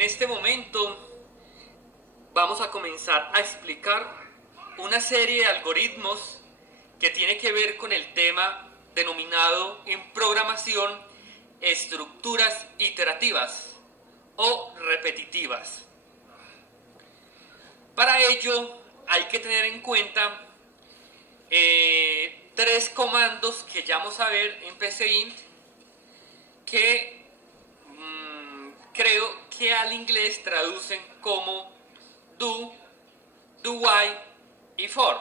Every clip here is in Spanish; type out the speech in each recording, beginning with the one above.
En este momento vamos a comenzar a explicar una serie de algoritmos que tiene que ver con el tema denominado en programación estructuras iterativas o repetitivas. Para ello hay que tener en cuenta tres comandos que ya vamos a ver en PCInt que creo que al inglés traducen como do, do while y for.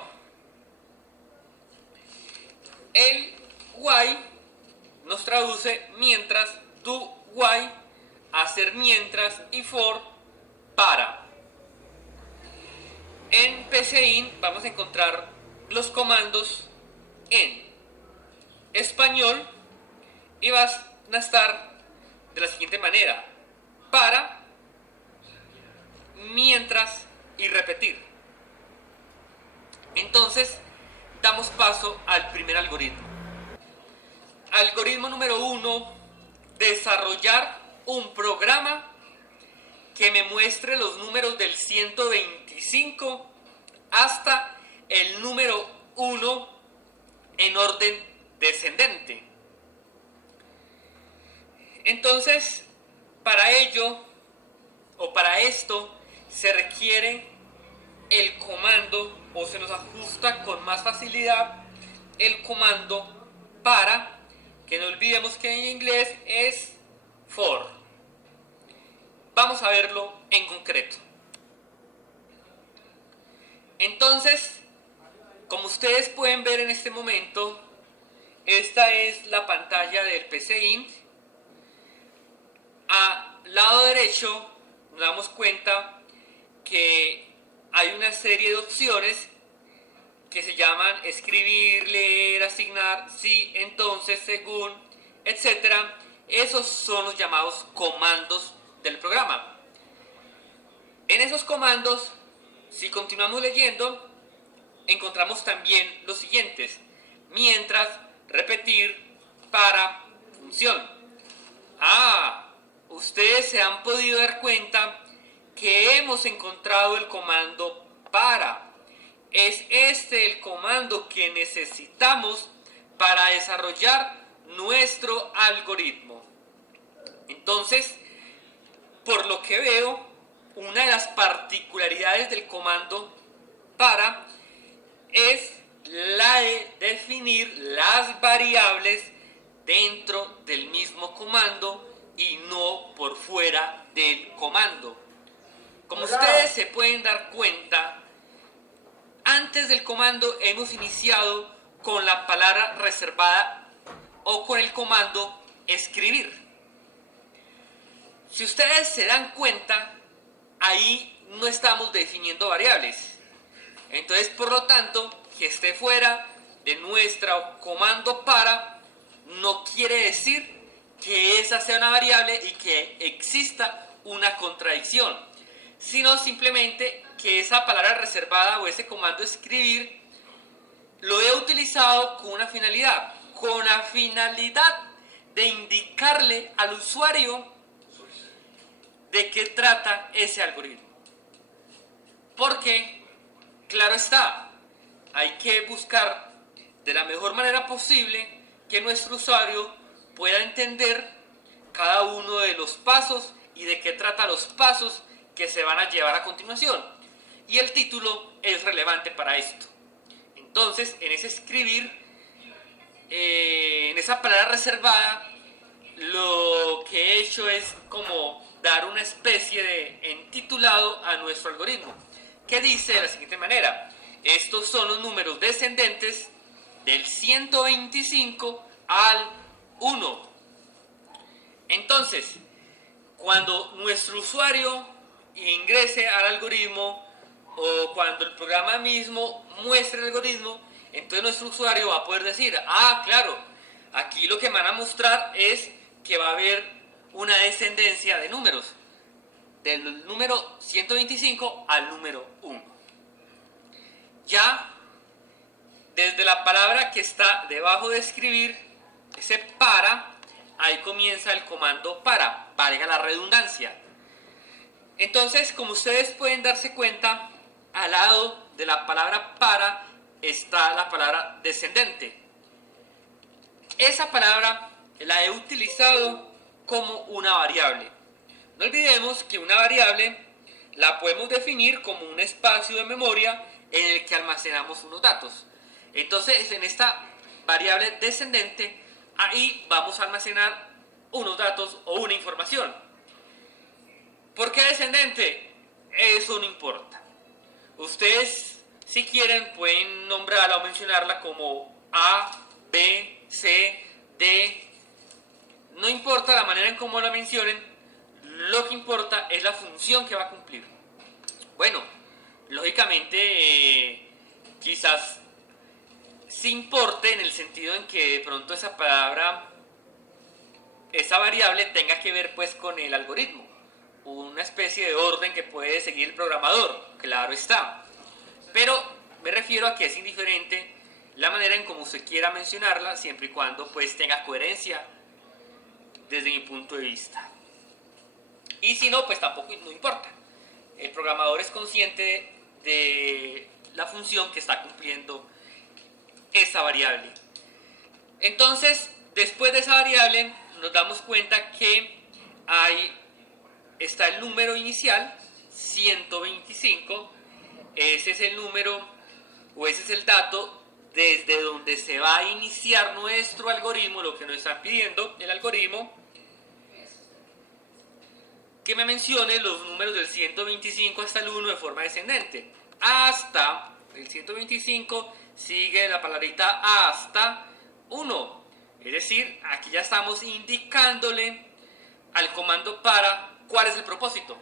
El while nos traduce mientras, do while, hacer mientras, y for, para. En PCInt vamos a encontrar los comandos en español y van a estar de la siguiente manera: para, mientras y repetir. Entonces damos paso al primer algoritmo. Algoritmo número 1: desarrollar un programa que me muestre los números del 125 hasta el número 1 en orden descendente. Entonces, para ello, o para esto, se requiere el comando, o se nos ajusta con más facilidad el comando para, que no olvidemos que en inglés es for. Vamos a verlo en concreto. Entonces, como ustedes pueden ver en este momento, esta es la pantalla del PCInt. Al lado derecho nos damos cuenta que hay una serie de opciones que se llaman escribir, leer, asignar, sí, entonces, según, etc. Esos son los llamados comandos del programa. En esos comandos, si continuamos leyendo, encontramos también los siguientes: mientras, repetir, para, función. Ustedes se han podido dar cuenta que hemos encontrado el comando para. Es este el comando que necesitamos para desarrollar nuestro algoritmo. Entonces, por lo que veo, una de las particularidades del comando para es la de definir las variables dentro del mismo comando y no por fuera del comando. Como ustedes se pueden dar cuenta, antes del comando hemos iniciado con la palabra reservada o con el comando escribir. Si ustedes se dan cuenta, ahí no estamos definiendo variables. Entonces, por lo tanto, que esté fuera de nuestro comando para no quiere decir que esa sea una variable y que exista una contradicción, sino simplemente que esa palabra reservada o ese comando escribir lo he utilizado con una finalidad, de indicarle al usuario de qué trata ese algoritmo. Porque, claro está, hay que buscar de la mejor manera posible que nuestro usuario pueda entender cada uno de los pasos y de qué trata los pasos que se van a llevar a continuación. Y el título es relevante para esto. Entonces, en ese escribir, en esa palabra reservada, lo que he hecho es como dar una especie de entitulado a nuestro algoritmo, que dice de la siguiente manera: estos son los números descendentes del 125 al 1. Entonces, cuando nuestro usuario ingrese al algoritmo o cuando el programa mismo muestre el algoritmo, entonces nuestro usuario va a poder decir: claro, aquí lo que me van a mostrar es que va a haber una descendencia de números del número 125 al número 1. Ya desde la palabra que está debajo de escribir, ese para, ahí comienza el comando para, valga la redundancia. Entonces, como ustedes pueden darse cuenta, al lado de la palabra para está la palabra descendente. Esa palabra la he utilizado como una variable. No olvidemos que una variable la podemos definir como un espacio de memoria en el que almacenamos unos datos. Entonces, en esta variable descendente, ahí vamos a almacenar unos datos o una información. ¿Por qué descendente? Eso no importa. Ustedes, si quieren, pueden nombrarla o mencionarla como A, B, C, D. No importa la manera en cómo la mencionen, lo que importa es la función que va a cumplir. Bueno, lógicamente, quizás sí importe en el sentido en que de pronto esa palabra, esa variable tenga que ver pues con el algoritmo, una especie de orden que puede seguir el programador, claro está. Pero me refiero a que es indiferente la manera en cómo usted quiera mencionarla, siempre y cuando pues tenga coherencia desde mi punto de vista. Y si no, pues tampoco no importa. El programador es consciente de la función que está cumpliendo esa variable. Entonces, después de esa variable, nos damos cuenta que está el número inicial, 125. Ese es el número, o ese es el dato desde donde se va a iniciar nuestro algoritmo, lo que nos está pidiendo el algoritmo, que me mencione los números del 125 hasta el 1 de forma descendente. Hasta el 125 sigue la palabrita hasta 1. Es decir, aquí ya estamos indicándole al comando para cuál es el propósito.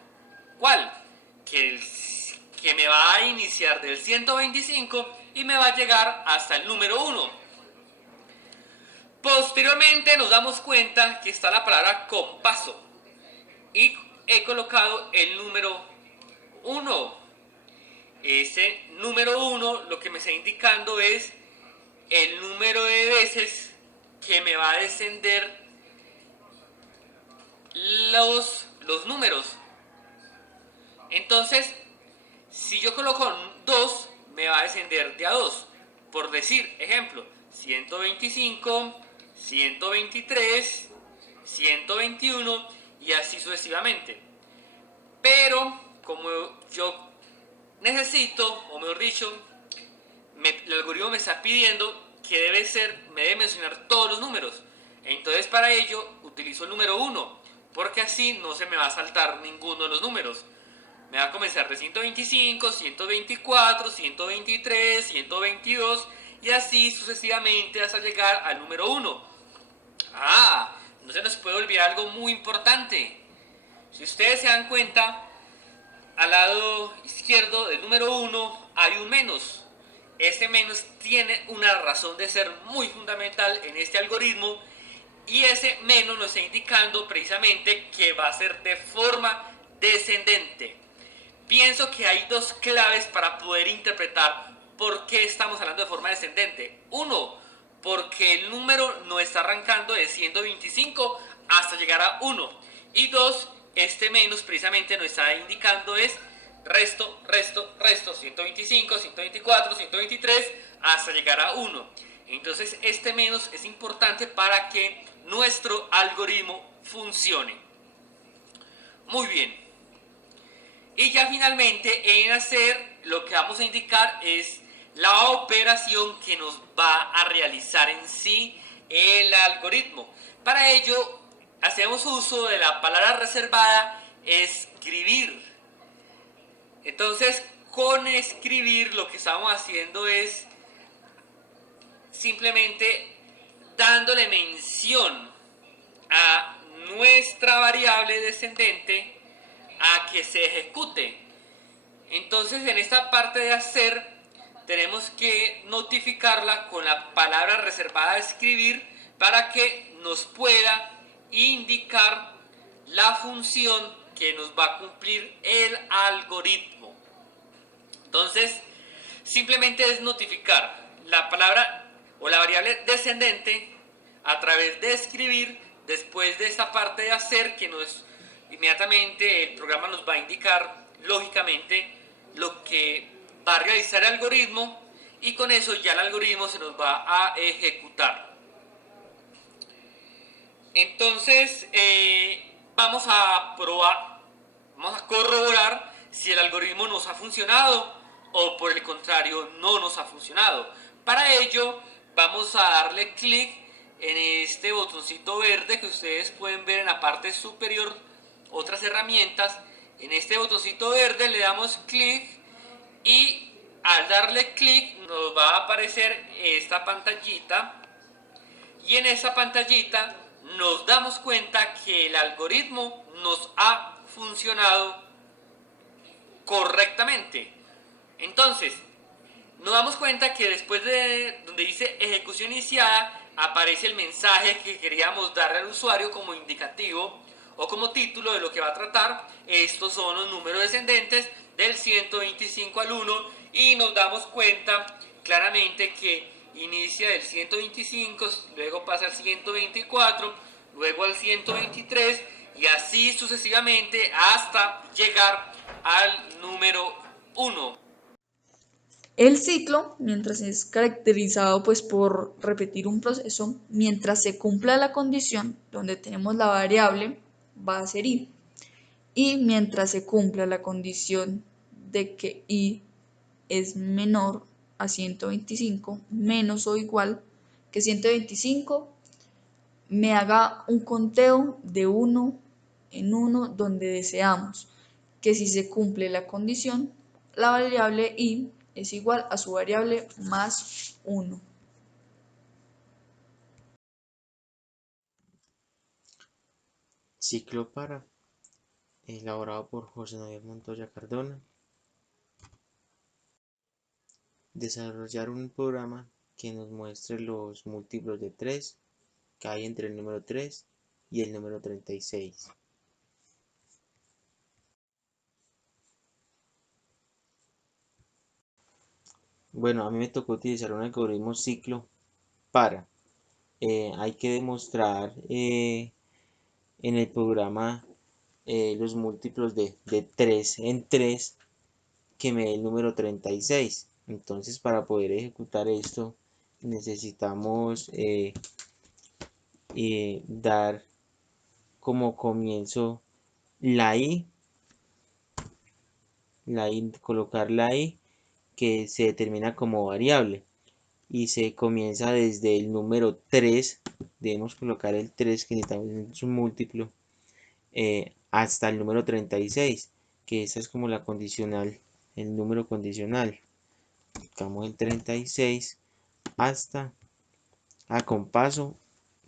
¿Cuál? Que me va a iniciar del 125 y me va a llegar hasta el número 1. Posteriormente nos damos cuenta que está la palabra con paso y he colocado el número 1. Ese número 1 lo que me está indicando es el número de veces que me va a descender los números. Entonces, si yo coloco 2, me va a descender de a 2. Por decir, ejemplo, 125, 123, 121 y así sucesivamente. Pero como yo necesito, o mejor dicho, el algoritmo me está pidiendo que me debe mencionar todos los números. Entonces para ello utilizo el número 1, porque así no se me va a saltar ninguno de los números. Me va a comenzar de 125, 124, 123, 122 y así sucesivamente hasta llegar al número 1. No se nos puede olvidar algo muy importante. Si ustedes se dan cuenta, al lado izquierdo del número 1 hay un menos. Ese menos tiene una razón de ser muy fundamental en este algoritmo y ese menos nos está indicando precisamente que va a ser de forma descendente. Pienso que hay dos claves para poder interpretar por qué estamos hablando de forma descendente. Uno, porque el número no está arrancando de 125 hasta llegar a 1. Y dos, este menos precisamente nos está indicando es resto, 125, 124, 123 hasta llegar a 1. Entonces este menos es importante para que nuestro algoritmo funcione. Muy bien. Y ya finalmente en hacer lo que vamos a indicar es la operación que nos va a realizar en sí el algoritmo. Para ello hacemos uso de la palabra reservada escribir. Entonces con escribir lo que estamos haciendo es simplemente dándole mención a nuestra variable descendente a que se ejecute. Entonces en esta parte de hacer tenemos que notificarla con la palabra reservada a escribir para que nos pueda indicar la función que nos va a cumplir el algoritmo. Entonces simplemente es notificar la palabra o la variable descendente a través de escribir después de esta parte de hacer que nos inmediatamente el programa nos va a indicar lógicamente lo que va a realizar el algoritmo y con eso ya el algoritmo se nos va a ejecutar. Entonces vamos a probar, vamos a corroborar si el algoritmo nos ha funcionado o por el contrario no nos ha funcionado. Para ello vamos a darle clic en este botoncito verde que ustedes pueden ver en la parte superior, otras herramientas. En este botoncito verde le damos clic y al darle clic nos va a aparecer esta pantallita y en esa pantallita nos damos cuenta que el algoritmo nos ha funcionado correctamente. Entonces, nos damos cuenta que después de donde dice ejecución iniciada aparece el mensaje que queríamos darle al usuario como indicativo o como título de lo que va a tratar. Estos son los números descendentes del 125 al 1 y nos damos cuenta claramente que inicia del 125, luego pasa al 124, luego al 123 y así sucesivamente hasta llegar al número 1. El ciclo, mientras es caracterizado pues por repetir un proceso, mientras se cumpla la condición donde tenemos la variable, va a ser i. Y mientras se cumpla la condición de que i es menor a 125, menos o igual que 125, me haga un conteo de 1 en 1 donde deseamos que si se cumple la condición, la variable i es igual a su variable más 1. Ciclo para, elaborado por José Manuel Montoya Cardona. Desarrollar un programa que nos muestre los múltiplos de 3 que hay entre el número 3 y el número 36. Bueno, a mí me tocó utilizar un algoritmo ciclo para. Hay que demostrar en el programa los múltiplos de 3 en 3 que me dé el número 36. Entonces, para poder ejecutar esto, necesitamos dar como comienzo la i, colocar la i que se determina como variable y se comienza desde el número 3, debemos colocar el 3 que necesitamos un múltiplo, hasta el número 36, que esa es como la condicional, el número condicional. Colocamos el 36 hasta a compaso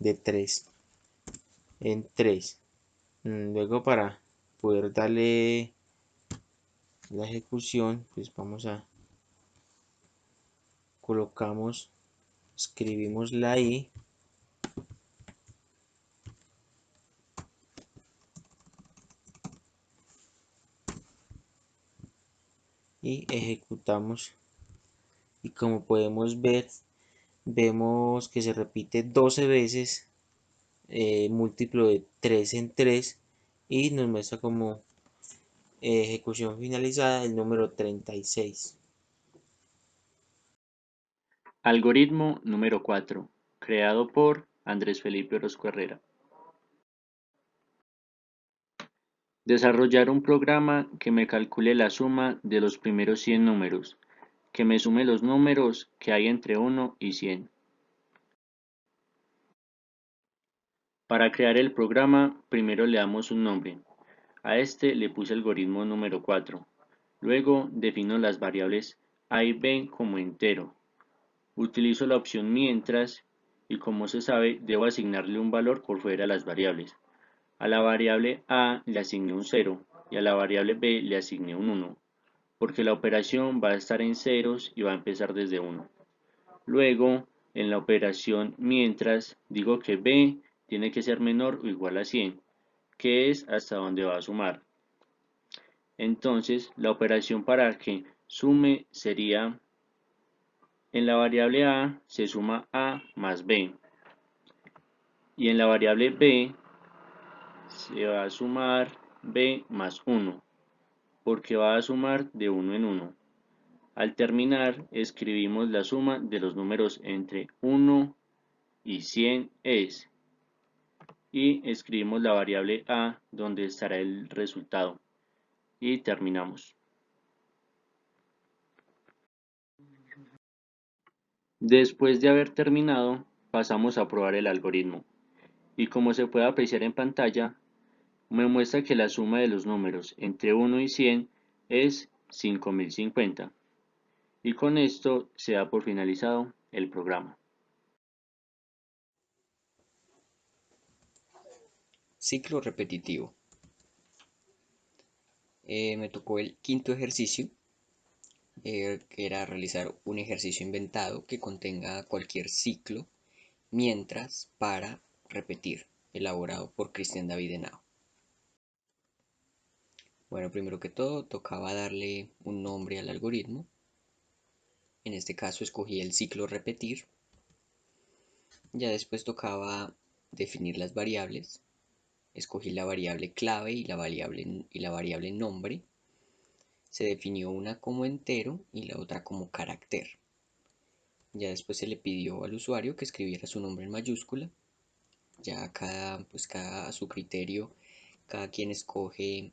de 3 en 3. Luego, para poder darle la ejecución, pues vamos a escribimos la i y ejecutamos, y como podemos ver, vemos que se repite 12 veces múltiplo de 3 en 3 y nos muestra como ejecución finalizada el número 36. Algoritmo número 4, creado por Andrés Felipe Orozco Herrera. Desarrollar un programa que me calcule la suma de los primeros 100 números, que me sume los números que hay entre 1 y 100. Para crear el programa, primero le damos un nombre. A este le puse algoritmo número 4. Luego defino las variables a y b como entero. Utilizo la opción mientras y como se sabe debo asignarle un valor por fuera de las variables. A la variable a le asigné un 0 y a la variable b le asigné un 1, porque la operación va a estar en ceros y va a empezar desde 1. Luego, en la operación mientras, digo que b tiene que ser menor o igual a 100, que es hasta donde va a sumar. Entonces, la operación para que sume sería, en la variable a se suma a más b, y en la variable b se va a sumar b más 1, porque va a sumar de 1 en 1. Al terminar, escribimos la suma de los números entre 1 y 100 es, y escribimos la variable a donde estará el resultado, y terminamos. Después de haber terminado, pasamos a probar el algoritmo, y como se puede apreciar en pantalla, me muestra que la suma de los números entre 1 y 100 es 5050, y con esto se da por finalizado el programa. Ciclo repetitivo. Me tocó el quinto ejercicio, que era realizar un ejercicio inventado que contenga cualquier ciclo mientras para repetir, elaborado por Cristian David Henao. Bueno, primero que todo tocaba darle un nombre al algoritmo. En este caso escogí el ciclo repetir. Ya después tocaba definir las variables. Escogí la variable clave y la variable nombre. Se definió una como entero y la otra como carácter. Ya después se le pidió al usuario que escribiera su nombre en mayúscula. Ya cada a su criterio, cada quien escoge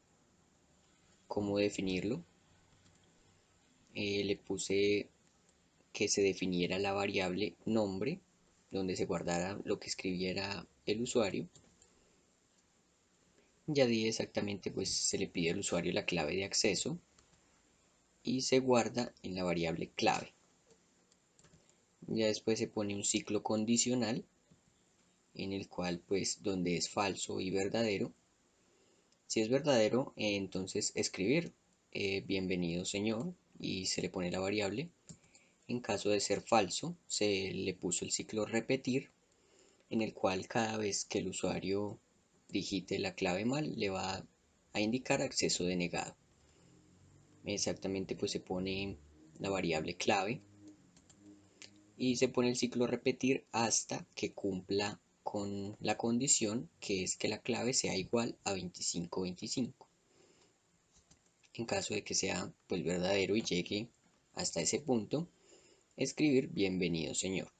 cómo definirlo. Le puse que se definiera la variable nombre, donde se guardara lo que escribiera el usuario. Ya di exactamente, pues se le pide al usuario la clave de acceso y se guarda en la variable clave. Ya después se pone un ciclo condicional en el cual pues donde es falso y verdadero. Si es verdadero, entonces escribir bienvenido señor y se le pone la variable. En caso de ser falso, se le puso el ciclo repetir, en el cual cada vez que el usuario digite la clave mal, le va a indicar acceso denegado. Exactamente, pues se pone la variable clave y se pone el ciclo repetir hasta que cumpla con la condición, que es que la clave sea igual a 2525. En caso de que sea pues verdadero y llegue hasta ese punto, escribir bienvenido señor.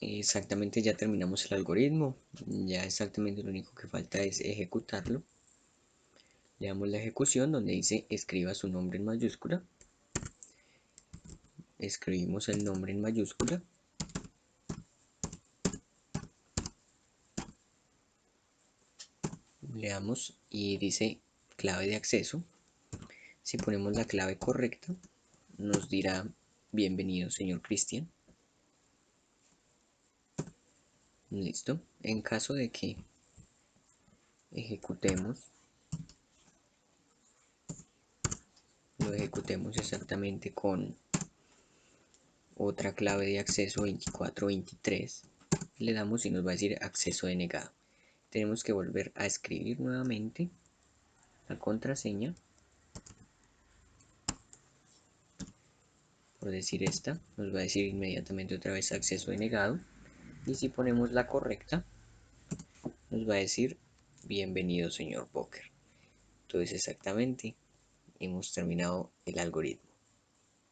Exactamente, ya terminamos el algoritmo. Ya exactamente lo único que falta es ejecutarlo. Le damos la ejecución donde dice escriba su nombre en mayúscula. Escribimos el nombre en mayúscula. Le damos y dice clave de acceso. Si ponemos la clave correcta, nos dirá bienvenido señor Cristian. Listo. En caso de que ejecutemos, lo ejecutemos exactamente con otra clave de acceso 2423, le damos y nos va a decir acceso denegado. Tenemos que volver a escribir nuevamente la contraseña, por decir esta, nos va a decir inmediatamente otra vez acceso denegado, y si ponemos la correcta, nos va a decir bienvenido señor Poker. Entonces exactamente hemos terminado el algoritmo.